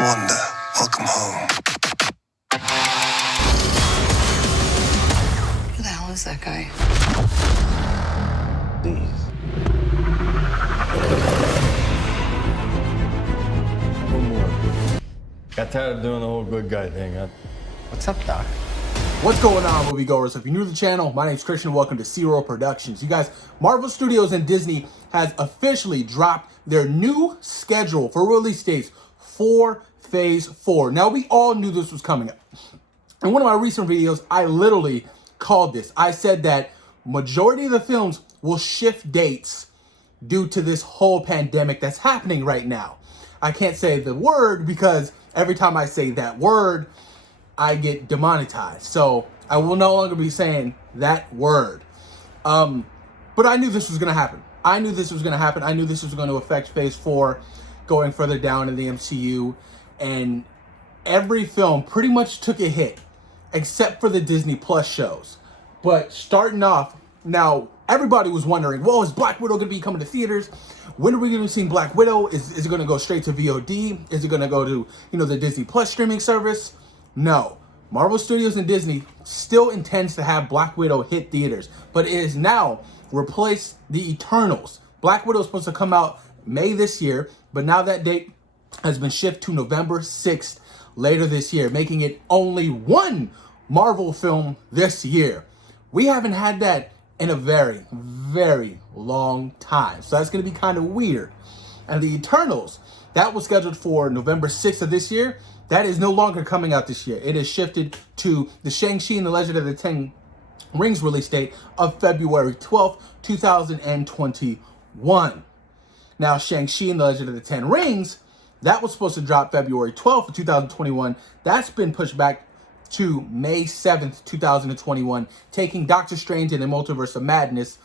Wanda, welcome home. Who the hell is that guy? Please. One more. Got tired of doing the whole good guy thing, huh? What's up, Doc? What's going on, moviegoers? If you're new to the channel, my name's Christian. Welcome to Zero Productions. You guys, Marvel Studios and Disney has officially dropped their new schedule for release dates for Phase 4. Now, we all knew this was coming up. In one of my recent videos, I literally called this. I said that majority of the films will shift dates due to this whole pandemic that's happening right now. I can't say the word because every time I say that word, I get demonetized. So I will no longer be saying that word. But I knew this was going to happen. I knew this was going to affect Phase 4 going further down in the MCU. And every film pretty much took a hit except for the Disney Plus shows. But starting off, now everybody was wondering, well, is Black Widow going to be coming to theaters? When are we going to see Black Widow? Is it going to go straight to VOD? Is it going to go to, the Disney Plus streaming service? No. Marvel Studios and Disney still intends to have Black Widow hit theaters, but it has now replaced the Eternals. Black Widow is supposed to come out May this year, but now that date has been shifted to November 6th later this year, making it only one Marvel film this year. We haven't had that in a very, very long time, so that's going to be kind of weird. And the Eternals, that was scheduled for November 6th of this year. That is no longer coming out this year. It is shifted to the Shang-Chi and the Legend of the Ten Rings release date of February 12th, 2021. Now, Shang-Chi and the Legend of the Ten Rings, that was supposed to drop February 12th of 2021. That's been pushed back to May 7th, 2021, taking Doctor Strange and the Multiverse of Madness,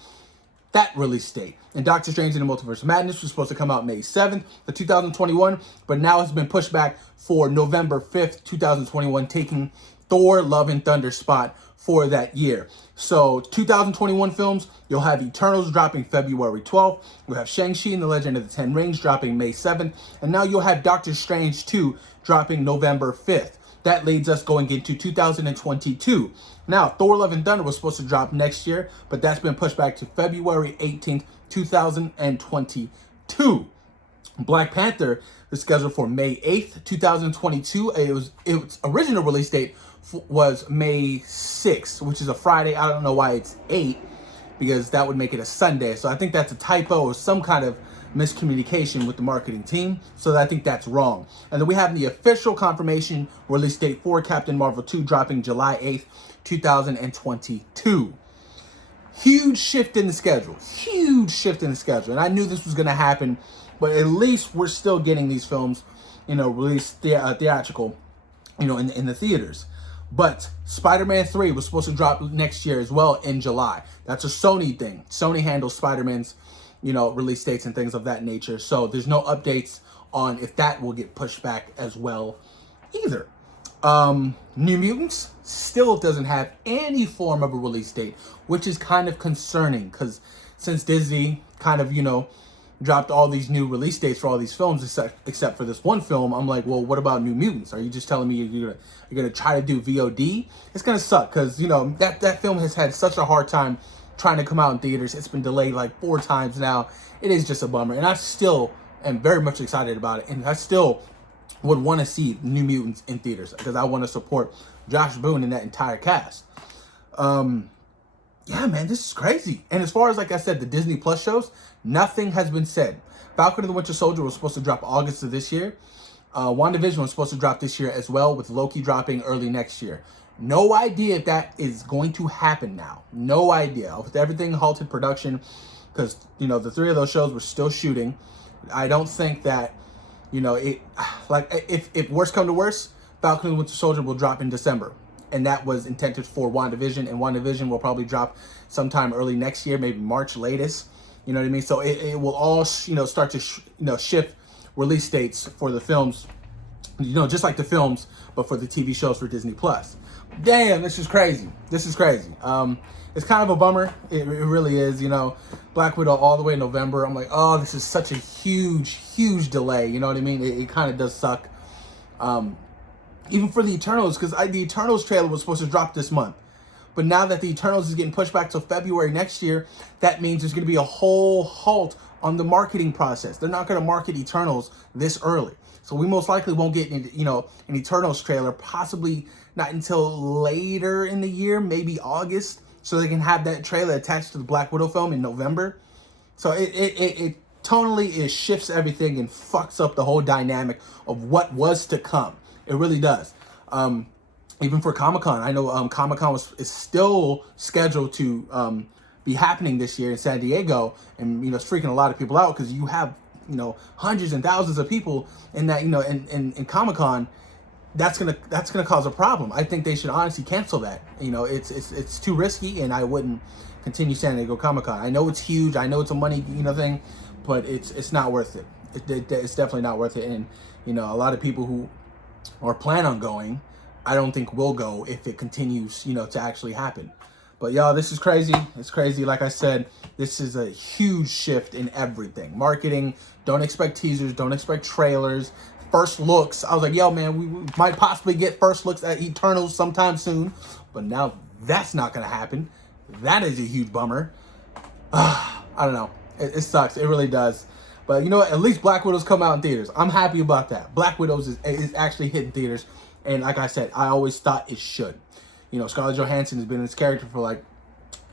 that release date. And Doctor Strange and the Multiverse of Madness was supposed to come out May 7th of 2021, but now it's been pushed back for November 5th, 2021, taking Thor, Love and Thunder spot for that year. So 2021 films, you'll have Eternals dropping February 12th. You'll have Shang-Chi and the Legend of the Ten Rings dropping May 7th. And now you'll have Doctor Strange 2 dropping November 5th. That leads us going into 2022. Now, Thor, Love and Thunder was supposed to drop next year, but that's been pushed back to February 18th, 2022. Black Panther is scheduled for May 8th, 2022. Its original release date was May 6th, which is a Friday. I don't know why it's 8, because that would make it a Sunday. So I think that's a typo or some kind of miscommunication with the marketing team. So I think that's wrong. And then we have the official confirmation release date for Captain Marvel 2 dropping July 8th, 2022. Huge shift in the schedule. And I knew this was going to happen, but at least we're still getting these films, released theatrical, in the theaters. But Spider-Man 3 was supposed to drop next year as well in July. That's a Sony thing. Sony handles Spider-Man's, release dates and things of that nature. So there's no updates on if that will get pushed back as well either. New Mutants still doesn't have any form of a release date, which is kind of concerning because since Disney kind of, dropped all these new release dates for all these films except for this one film, I'm like, well, what about New Mutants? Are you just telling me you're gonna try to do VOD? It's gonna suck because that film has had such a hard time trying to come out in theaters. It's been delayed like 4 times now. It is just a bummer, and I still am very much excited about it, and I still would want to see New Mutants in theaters because I want to support Josh Boone and that entire cast. Yeah, man, this is crazy. And as far as, like I said, the Disney Plus shows, nothing has been said. Falcon and the Winter Soldier was supposed to drop August of this year. WandaVision was supposed to drop this year as well, with Loki dropping early next year. No idea if that is going to happen now. No idea. With everything halted production, because, the 3 of those shows were still shooting. I don't think that, if worse come to worse, Falcon and the Winter Soldier will drop in December. And that was intended for WandaVision, and WandaVision will probably drop sometime early next year, maybe March latest. You know what I mean? So it will all, start to, shift release dates for the films, just like the films, but for the TV shows for Disney Plus. Damn, this is crazy. It's kind of a bummer. It really is, Black Widow all the way in November. I'm like, oh, this is such a huge delay. You know what I mean? It kind of does suck. Even for the Eternals, because the Eternals trailer was supposed to drop this month. But now that the Eternals is getting pushed back to February next year, that means there's going to be a whole halt on the marketing process. They're not going to market Eternals this early. So we most likely won't get, an Eternals trailer, possibly not until later in the year, maybe August, so they can have that trailer attached to the Black Widow film in November. So it tonally shifts everything and fucks up the whole dynamic of what was to come. It really does. Even for Comic-Con, I know Comic-Con is still scheduled to be happening this year in San Diego, and it's freaking a lot of people out because you have hundreds and thousands of people in that in Comic-Con. That's gonna cause a problem. I think they should honestly cancel that. It's too risky, and I wouldn't continue San Diego Comic-Con. I know it's huge. I know it's a money thing, but it's not worth it. It's definitely not worth it. And a lot of people who or plan on going, I don't think will go if it continues, to actually happen. But y'all, this is crazy. It's crazy. Like I said, this is a huge shift in everything. Marketing, don't expect teasers, don't expect trailers, first looks. I was like, yo, man, we might possibly get first looks at Eternals sometime soon. But now that's not going to happen. That is a huge bummer. I don't know. It sucks. It really does. But you know what? At least Black Widow's come out in theaters. I'm happy about that. Black Widow's is actually hitting theaters. And like I said, I always thought it should. Scarlett Johansson has been in this character for like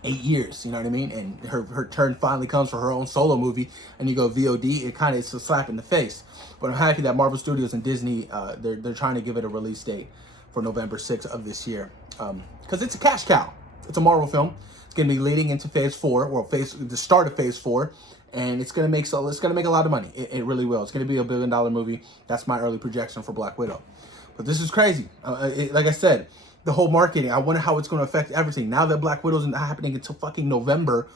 8 years. You know what I mean? And her turn finally comes for her own solo movie. And you go VOD, it's a slap in the face. But I'm happy that Marvel Studios and Disney, they're trying to give it a release date for November 6th of this year. Because it's a cash cow. It's a Marvel film. It's going to be leading into Phase 4, or the start of Phase 4. And it's gonna make a lot of money. It really will. It's gonna be $1 billion movie. That's my early projection for Black Widow. But this is crazy. Like I said, the whole marketing. I wonder how it's gonna affect everything. Now that Black Widow's not happening until fucking November,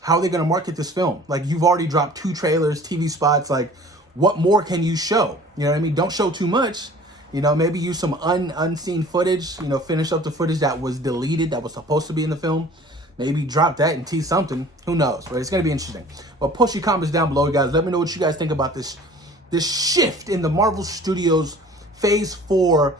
how are they gonna market this film? Like, you've already dropped 2 trailers, TV spots. Like, what more can you show? You know what I mean? Don't show too much. Maybe use some unseen footage. Finish up the footage that was deleted, that was supposed to be in the film. Maybe drop that and tease something. Who knows? But it's going to be interesting. But post your comments down below, guys. Let me know what you guys think about this shift in the Marvel Studios Phase 4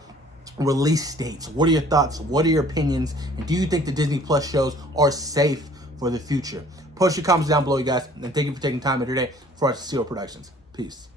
release dates. What are your thoughts? What are your opinions? And do you think the Disney Plus shows are safe for the future? Post your comments down below, you guys. And thank you for taking time out of your day for us to Zero Productions. Peace.